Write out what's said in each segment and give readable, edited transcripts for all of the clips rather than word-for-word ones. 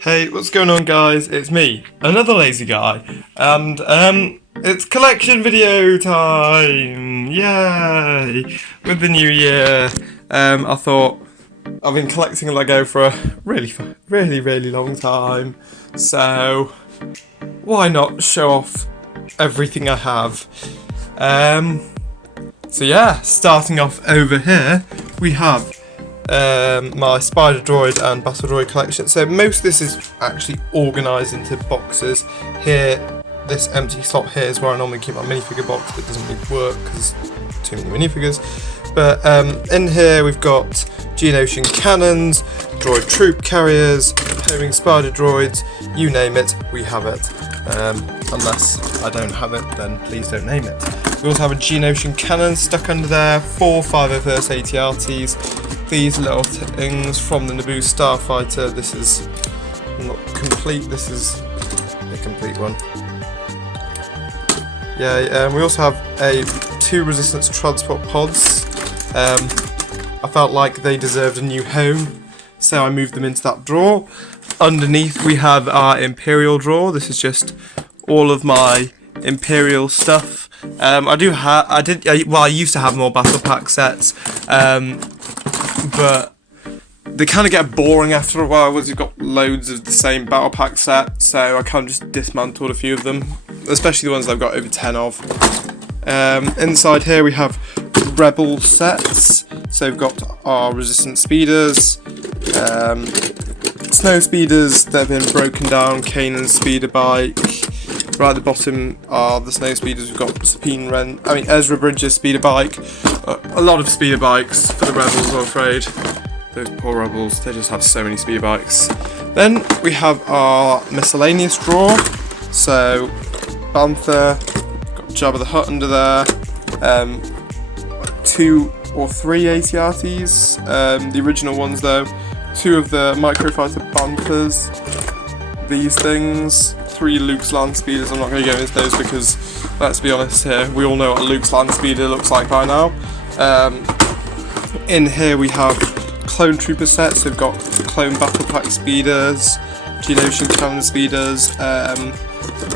Hey, what's going on, guys? It's me, another lazy guy, and it's collection video time! Yay! With the new year, I thought I've been collecting Lego for a really long time, so why not show off everything I have? So yeah, starting off over here, we have my Spider Droid and Battle Droid collection. So most of this is actually organised into boxes. Here, this empty slot here is where I normally keep my minifigure box, but it doesn't really work because too many minifigures. But in here we've got Geonosian cannons, droid troop carriers, homing spider droids, you name it, we have it. Unless I don't have it, then please don't name it. We also have a Geonosian cannon stuck under there, 4 501st ATRTs, these little things from the Naboo Starfighter. This is not complete, this is a complete one. Yeah, we also have 2 Resistance transport pods. I felt like they deserved a new home, so I moved them into that drawer. Underneath we have our Imperial drawer. This is just all of my Imperial stuff. I used to have more battle pack sets, but they kind of get boring after a while once you've got loads of the same battle pack set, so I kind of just dismantled a few of them, especially the ones that I've got over 10 of. Inside here we have Rebel sets, so we've got our Resistance speeders, Snow speeders that have been broken down, Kanan's speeder bike. Right at the bottom are the Snow speeders. We've got Ezra Bridges speeder bike. A lot of speeder bikes for the Rebels, I'm afraid. Those poor Rebels, they just have so many speeder bikes. Then we have our miscellaneous drawer. So Bantha, got Jabba the Hutt under there. 2 or 3 ATRTs. The original ones though. 2 of the Microfighter Banthas. These things. 3 Luke's land speeders. I'm not going to go into those because, let's be honest here, we all know what a Luke's land speeder looks like by now. In here we have Clone Trooper sets. So we've got Clone Battle Pack speeders, Geonosian cannon speeders,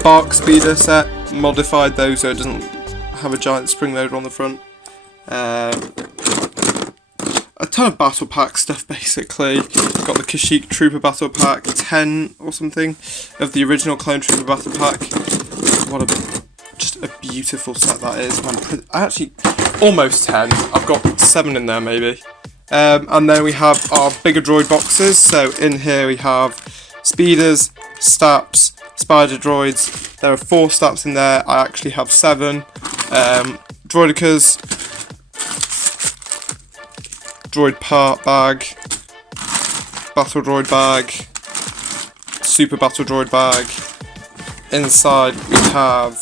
Bark speeder set, modified those so it doesn't have a giant spring loader on the front. A ton of battle pack stuff basically. Got the Kashyyyk Trooper battle pack, 10 or something of the original Clone Trooper battle pack. Just a beautiful set that is. Actually, almost 10. I've got 7 in there maybe. And then we have our bigger droid boxes. So in here we have speeders, staps, spider droids. There are 4 staps in there. I actually have 7. Droidicas, droid part bag, battle droid bag, super battle droid bag. Inside we have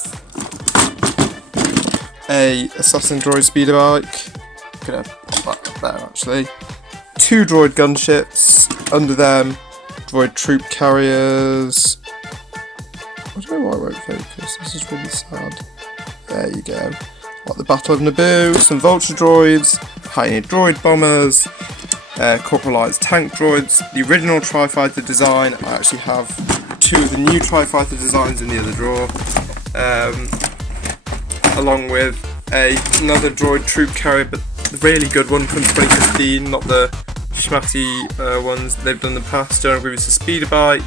a assassin droid speeder bike. I'm gonna put that up there actually. 2 droid gunships under them, droid troop carriers. I don't know why it won't focus, this is really sad. There you go. Like the Battle of Naboo, some vulture droids, Pioneer droid bombers, Corporal Lights tank droids, the original Tri-Fighter design. I actually have 2 of the new Tri-Fighter designs in the other drawer, along with another droid troop carrier, but the really good one from 2015, not the schmatty ones they've done in the past. General Grievous a speeder bike.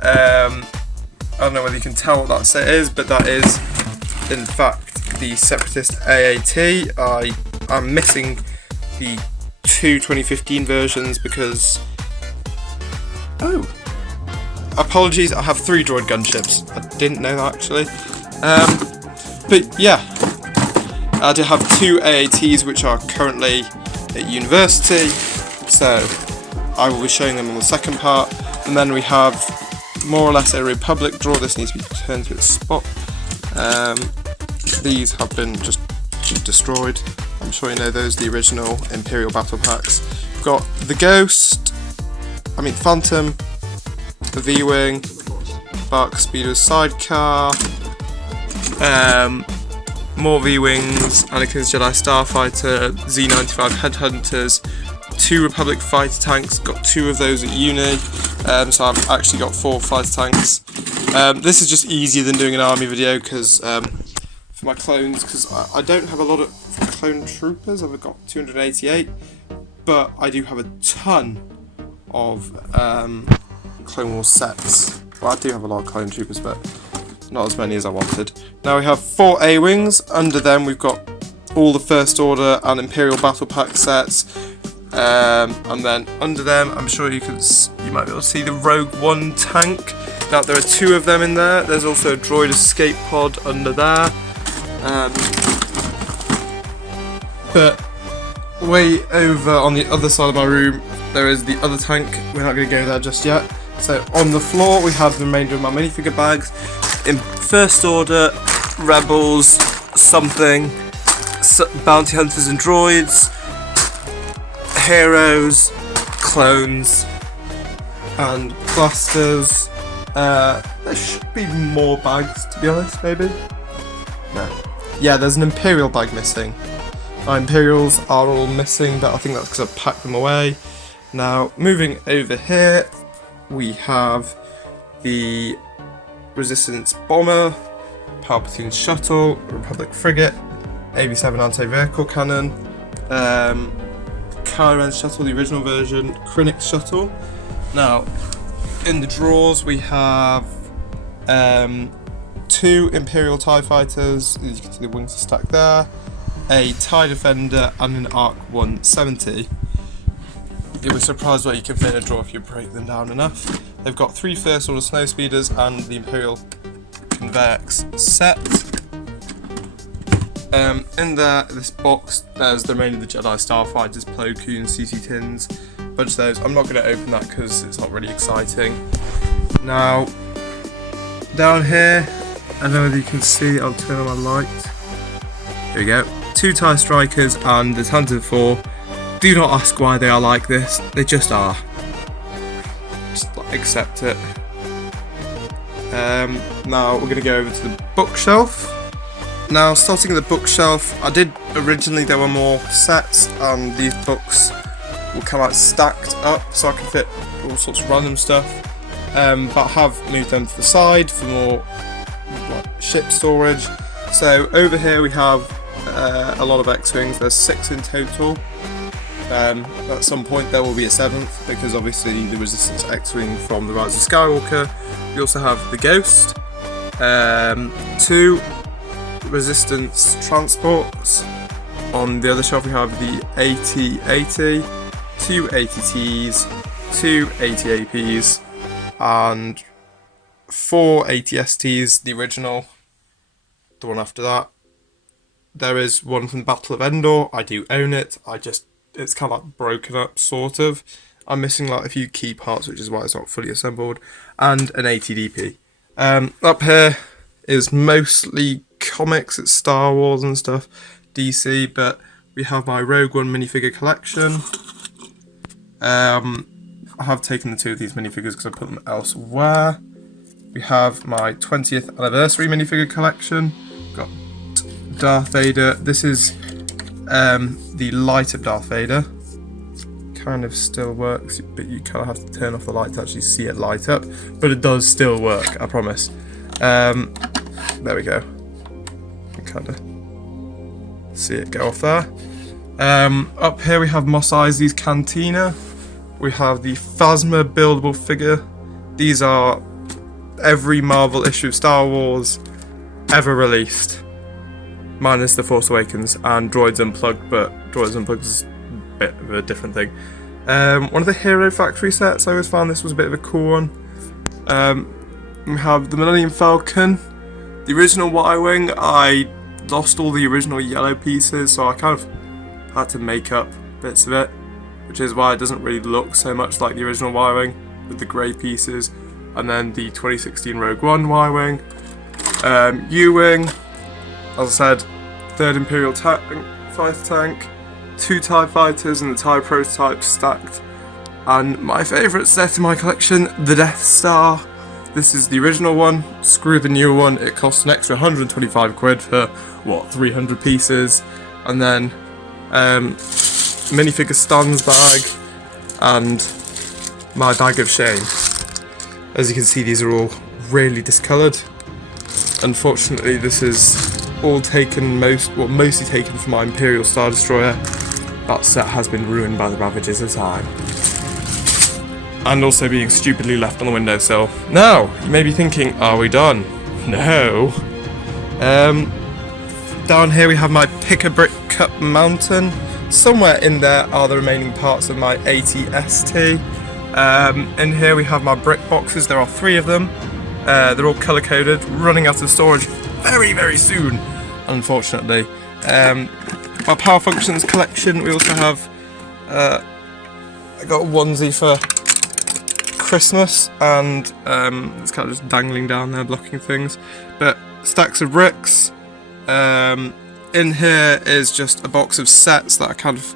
I don't know whether you can tell what that set is, but that is in fact the Separatist AAT. I'm missing the 2 2015 versions because... Oh! Apologies, I have 3 droid gunships. I didn't know that actually. But yeah, I do have 2 AATs which are currently at university, so I will be showing them on the second part. And then we have more or less a Republic drawer. This needs to be turned to its spot. These have been just destroyed. I'm sure you know those, the original Imperial battle packs. We've got the Ghost, Phantom, the V-Wing, Bark Speeder's sidecar, more V-Wings, Anakin's Jedi Starfighter, Z95 Headhunters, 2 Republic fighter tanks, got 2 of those at uni, so I've actually got 4 fighter tanks. This is just easier than doing an army video because for my clones, because I don't have a lot of clone troopers. I've got 288, but I do have a ton of Clone Wars sets. Well, I do have a lot of clone troopers, but not as many as I wanted. Now we have 4 A-Wings. Under them we've got all the First Order and Imperial Battle Pack sets. And then under them, I'm sure you might be able to see the Rogue One tank. Now there are 2 of them in there. There's also a droid escape pod under there. But way over on the other side of my room, there is the other tank. We're not going to go there just yet. So on the floor, we have the remainder of my minifigure bags. In First Order, Rebels, something, Bounty Hunters and Droids, Heroes, Clones, and Blasters. There should be more bags, to be honest, maybe? No. Yeah, there's an Imperial bag missing. My Imperials are all missing, but I think that's because I packed them away. Now, moving over here, we have the Resistance Bomber, Palpatine Shuttle, Republic Frigate, AB-7 Anti-Vehicle Cannon, Kylo Ren Shuttle, the original version, Krennic Shuttle. Now, in the drawers we have 2 Imperial TIE Fighters, as you can see the wings are stacked there, a TIE Defender and an ARC 170. You'll be surprised what you can fit in a drawer if you break them down enough. They've got 3 First Order Snowspeeders and the Imperial Convex set. In there, this box, there's the remainder of the Jedi Starfighters, Plo Koon, CC Tins, a bunch of those. I'm not going to open that because it's not really exciting. Now, down here, I don't know whether you can see, I'll turn on my light. Here we go. 2 TIE Strikers and the Tantive 4. Do not ask why they are like this, they just are. Just accept it. Now we're going to go over to the bookshelf. Now, starting at the bookshelf, there were more sets, and these books will come out stacked up so I can fit all sorts of random stuff. But I have moved them to the side for more ship storage. So over here we have a lot of X-Wings, there's 6 in total. At some point there will be a 7th, because obviously the Resistance X-Wing from The Rise of Skywalker. We also have the Ghost, 2 Resistance transports. On the other shelf we have the AT-80, 2 ATTs, 2 AT-APs, and 4 AT-STs, the original, the one after that. There is one from the Battle of Endor. I do own it, it's kind of like broken up, sort of. I'm missing like a few key parts, which is why it's not fully assembled, and an ATDP. Up here is mostly comics, it's Star Wars and stuff, DC, but we have my Rogue One minifigure collection. I have taken the 2 of these minifigures because I put them elsewhere. We have my 20th anniversary minifigure collection. Got Darth Vader. This is the light of Darth Vader. Kind of still works, but you kind of have to turn off the light to actually see it light up. But it does still work, I promise. There we go. You can kind of see it go off there. Up here we have Mos Eisley's Cantina. We have the Phasma buildable figure. These are every Marvel issue of Star Wars ever released, minus The Force Awakens and Droids Unplugged, but Droids Unplugged is a bit of a different thing. One of the Hero Factory sets, I always found this was a bit of a cool one. We have the Millennium Falcon, the original Y-Wing. I lost all the original yellow pieces, so I kind of had to make up bits of it, which is why it doesn't really look so much like the original Y-Wing with the grey pieces. And then the 2016 Rogue One Y-Wing, U-Wing, as I said, 3rd Imperial fighter tank, 2 TIE Fighters and the TIE prototype stacked, and my favourite set in my collection, the Death Star. This is the original one, screw the newer one, it costs an extra 125 quid for, 300 pieces, and then minifigure stands bag, and my bag of shame. As you can see, these are all really discoloured. Unfortunately, this is all taken, mostly taken from my Imperial Star Destroyer. That set has been ruined by the ravages of time. And also being stupidly left on the windowsill. Now, you may be thinking, are we done? No. Down here we have my Pick-a-Brick Cup Mountain. Somewhere in there are the remaining parts of my AT-ST. In here we have my brick boxes. There are 3 of them. They're all colour-coded, running out of storage very, very soon, unfortunately. My Power Functions collection, we also have, I got a onesie for Christmas, and it's kind of just dangling down there, blocking things. But stacks of bricks. In here is just a box of sets that I kind of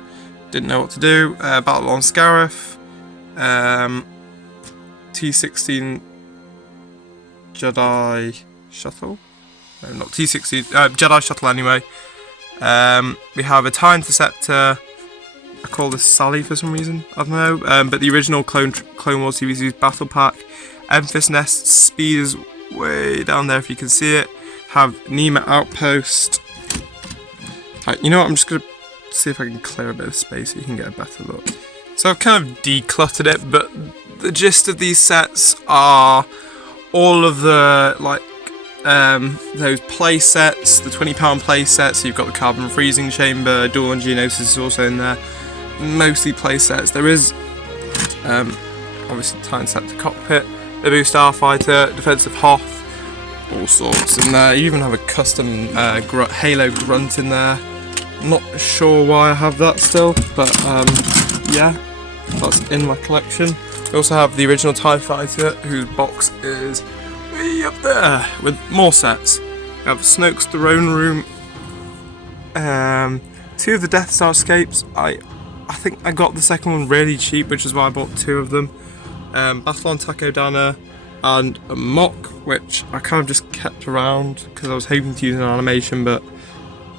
didn't know what to do. Battle on Scarif, T16 Jedi Shuttle. No, not T16, Jedi Shuttle anyway. We have a TIE Interceptor. I call this Sally for some reason, I don't know. But the original Clone Wars TV series Battle Pack. Emphas Nest Speed is way down there if you can see it. Have Nema Outpost. Right, you know what, I'm just going to see if I can clear a bit of space so you can get a better look. So I've kind of decluttered it, but the gist of these sets are all of the, like, those play sets, the £20 play sets. So you've got the Carbon Freezing Chamber, Dawn Geonosis is also in there. Mostly play sets. There is, obviously, TIE Interceptor Cockpit, Naboo Starfighter, Defensive Hoth, all sorts in there. You even have a custom Halo Grunt in there. Not sure why I have that still, but yeah, that's in my collection. We also have the original TIE Fighter, whose box is way up there, with more sets. We have Snoke's Throne Room, 2 of the Death Star escapes. I think I got the second one really cheap, which is why I bought 2 of them. Battle on Takodana, and a mock, which I kind of just kept around because I was hoping to use an animation, but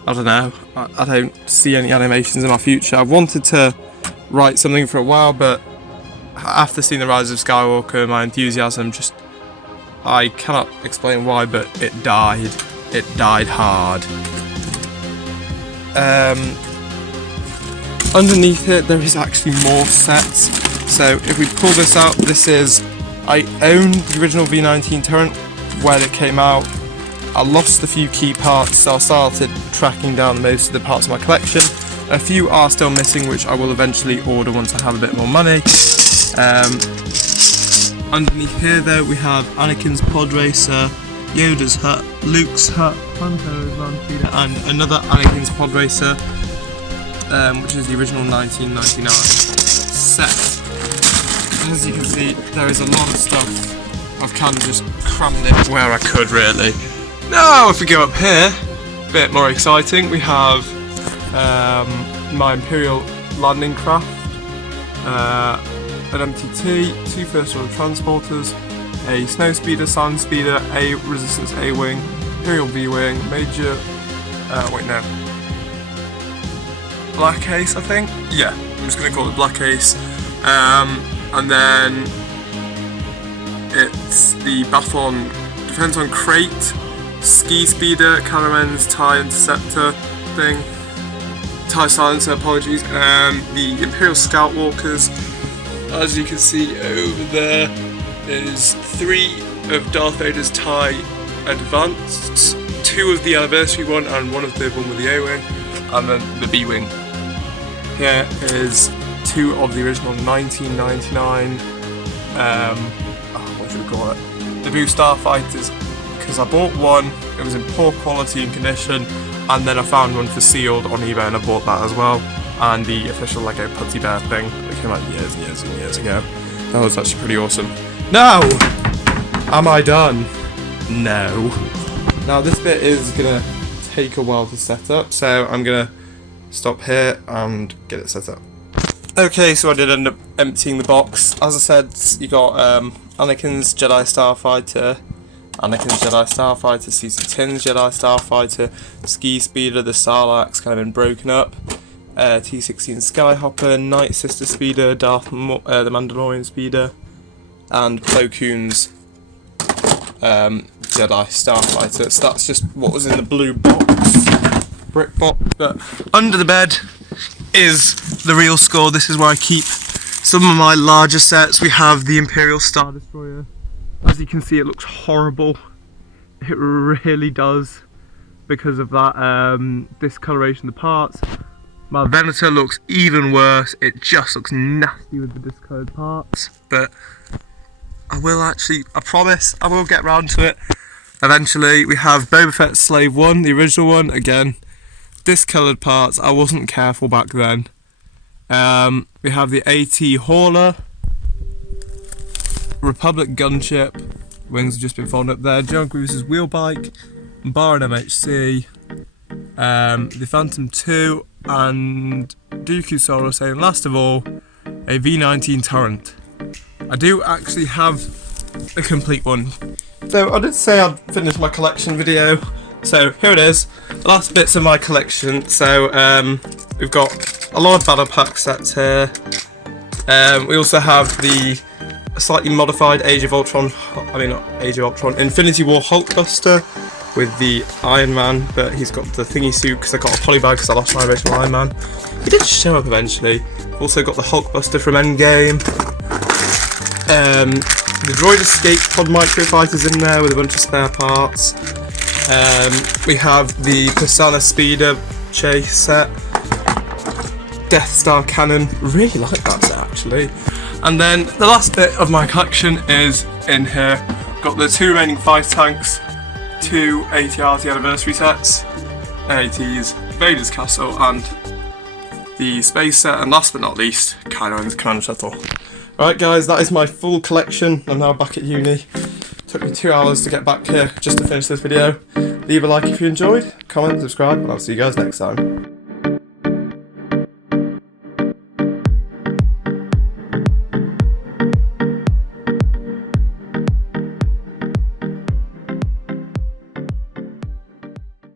I don't know, I don't see any animations in my future. I've wanted to write something for a while, but after seeing The Rise of Skywalker, my enthusiasm just, I cannot explain why, but it died. It died hard. Underneath it, there is actually more sets. So if we pull this out, this is, I owned the original V19 turret when it came out. I lost a few key parts, so I started tracking down most of the parts of my collection. A few are still missing, which I will eventually order once I have a bit more money. Underneath here, though, we have Anakin's Pod Racer, Yoda's hut, Luke's hut, Hunter's Lampina, and another Anakin's Pod Racer, which is the original 1999 set. As you can see, there is a lot of stuff. I've kind of just crammed it where I could, really. Now, if we go up here, a bit more exciting, we have my Imperial Landing Craft, an MTT, 2 First Order Transporters, a Snow Speeder, Sand Speeder, a Resistance A-Wing, Imperial V-Wing, Major, Black Ace, I think? Yeah, I'm just going to call it Black Ace. And then it's the Battle on Defense on Crate, Ski Speeder, Caraman's TIE Interceptor thing, TIE Silencer, apologies, and the Imperial Scout Walkers. As you can see over there is 3 of Darth Vader's TIE Advanced, 2 of the Anniversary one, and 1 of the one with the A-Wing, and then the B-Wing. Here is 2 of the original 1999, what should we call it? Naboo Starfighters, because I bought one, it was in poor quality and condition, and then I found one for sealed on eBay and I bought that as well, and the official Lego Putty Bear thing that came out years and years and years ago. That was actually pretty awesome. Now! Am I done? No. Now this bit is going to take a while to set up, so I'm going to stop here and get it set up. Okay, so I did end up emptying the box. As I said, you got Anakin's Jedi Starfighter, CC10's Jedi Starfighter, Ski Speeder, the Sarlacc kind of been broken up. T-16 Skyhopper, Night Sister Speeder, the Mandalorian Speeder, and Plo Koon's Jedi Starfighter. So that's just what was in the blue box, brick box. But under the bed is the real score. This is where I keep some of my larger sets. We have the Imperial Star Destroyer. As you can see, it looks horrible. It really does, because of that discoloration of the parts. My Venator looks even worse. It just looks nasty with the discoloured parts. But I promise, I will get round to it eventually. We have Boba Fett Slave 1, the original one. Again, discoloured parts. I wasn't careful back then. We have the AT Hauler, Republic Gunship. Wings have just been folded up there. John Grievous' Wheel Bike, Bar and MHC, the Phantom 2, and Dooku Solo saying, last of all, a V19 Torrent. I do actually have a complete one. So I did say I'd finish my collection video, so here it is, the last bits of my collection. So we've got a lot of battle pack sets here. We also have the slightly modified Infinity War Hulkbuster with the Iron Man, but he's got the thingy suit because I got a polybag because I lost my original Iron Man. He did show up eventually. Also got the Hulkbuster from Endgame. The Droid Escape Pod Microfighters in there with a bunch of spare parts. We have the Persona Speeder Chase set. Death Star Cannon. Really like that set actually. And then the last bit of my collection is in here. Got the 2 remaining fight tanks, 2 ATRT anniversary sets, ATs, Vader's Castle, and the space set, and last but not least, Kylo Ren's Command Shuttle. Alright guys, that is my full collection. I'm now back at uni. Took me 2 hours to get back here just to finish this video. Leave a like if you enjoyed, comment, subscribe, and I'll see you guys next time.